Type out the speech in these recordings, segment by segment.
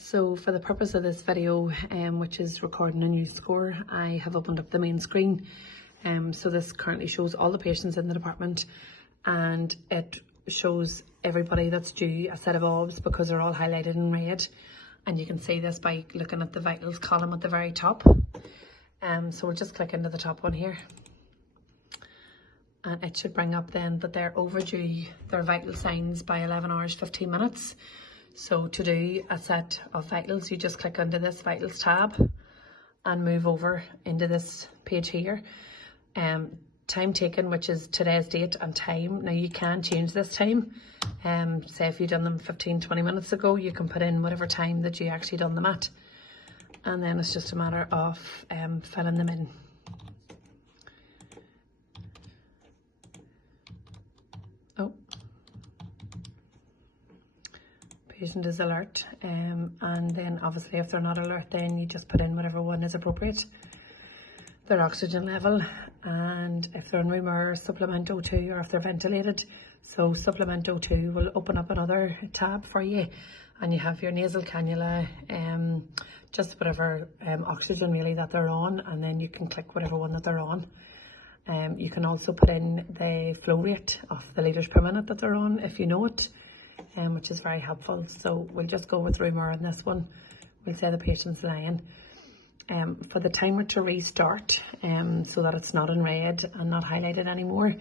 So for the purpose of this video, which is recording a new score, I have opened up the main screen. So this currently shows all the patients in the department, and it shows everybody that's due a set of OBS because they're all highlighted in red. And you can see this by looking at the vitals column at the very top. So we'll just click into the top one here. And it should bring up then that they're overdue their vital signs by 11 hours 15 minutes. So to do a set of vitals, you just click under this vitals tab and move over into this page here. Time taken, which is today's date and time. Now you can change this time. Say if you've done them 15-20 minutes ago, you can put in whatever time that you actually done them at. And then it's just a matter of filling them in. Oh. Patient is alert, and then obviously if they're not alert, then you just put in whatever one is appropriate, their oxygen level, and if they're in room air, supplement O2, or if they're ventilated. So supplement O2 will open up another tab for you, and you have your nasal cannula, just whatever oxygen really that they're on, and then you can click whatever one that they're on. You can also put in the flow rate of the litres per minute that they're on if you know it, which is very helpful. So we'll just go with room air on this one. We'll say the patient's lying. For the timer to restart, so that it's not in red and not highlighted anymore,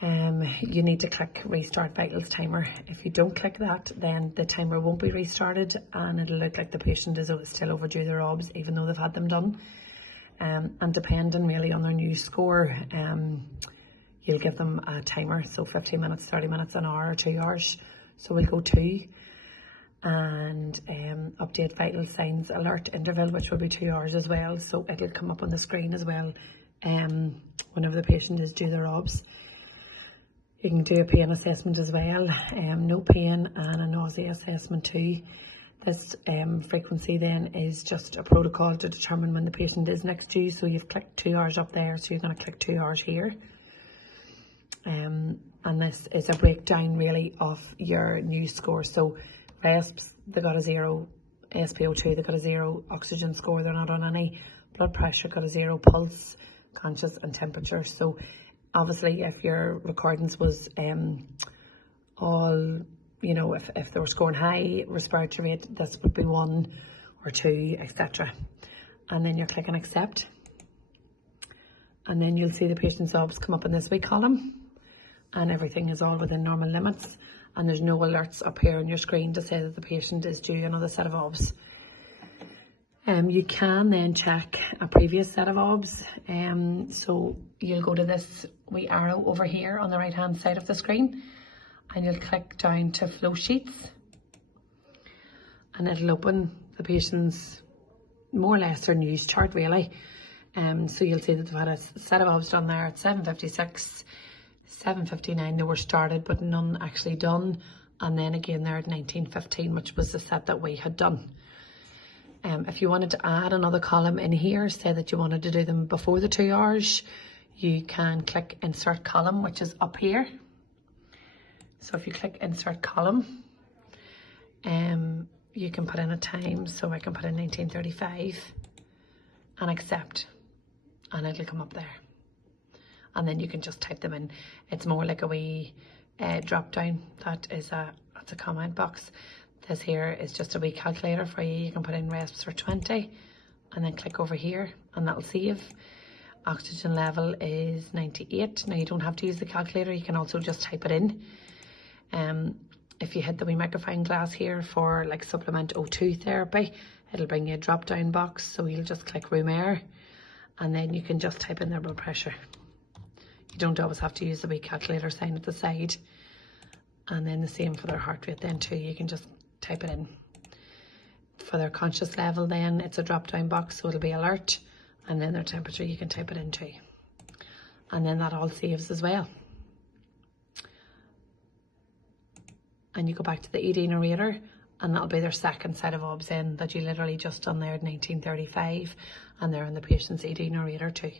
you need to click restart vitals timer. If you don't click that, then the timer won't be restarted and it'll look like the patient is still overdue their OBS even though they've had them done. And depending really on their new score, you'll give them a timer, so 15 minutes, 30 minutes, an hour or 2 hours. So we'll go 2, and update vital signs alert interval, which will be 2 hours as well. So it'll come up on the screen as well whenever the patient is due their OBS. You can do a pain assessment as well, no pain, and a nausea assessment too. This frequency then is just a protocol to determine when the patient is next to you. So you've clicked 2 hours up there, so you're going to click 2 hours here. And this is a breakdown really of your new score. So RESPs, they got a 0, SpO2, they got a 0, oxygen score, they're not on any, blood pressure got a 0, pulse, conscious, and temperature. So obviously if your recordings was all, you know, if they were scoring high respiratory rate, this would be 1 or 2, etc. And then you're clicking accept. And then you'll see the patient's OBS come up in this wee column, and everything is all within normal limits, and there's no alerts up here on your screen to say that the patient is due another set of OBS. You can then check a previous set of OBS. So you'll go to this wee arrow over here on the right hand side of the screen, and you'll click down to flow sheets, and it'll open the patient's more or less their news chart really. So you'll see that they've had a set of OBS done there at 7:56, 7:59 they were started but none actually done, and then again there at 19:15, which was the set that we had done. If you wanted to add another column in here, say that you wanted to do them before the 2 hours, you can click insert column, which is up here. So if you click insert column, you can put in a time, so I can put in 19:35 and accept, and it'll come up there. And then you can just type them in. It's more like a wee drop down. That's a comment box. This here is just a wee calculator for you. You can put in RESPs for 20 and then click over here and that'll save. Oxygen level is 98. Now you don't have to use the calculator, you can also just type it in. If you hit the wee magnifying glass here for like supplement O2 therapy, it'll bring you a drop down box, so you'll just click room air and then you can just type in their blood pressure. You don't always have to use the wee calculator sign at the side. And then the same for their heart rate then too, you can just type it in. For their conscious level then, it's a drop down box, so it'll be alert, and then their temperature you can type it in too. And then that all saves as well. And you go back to the ED narrator, and that'll be their second set of OBS in that you literally just done there at 19:35, and they're in the patient's ED narrator too.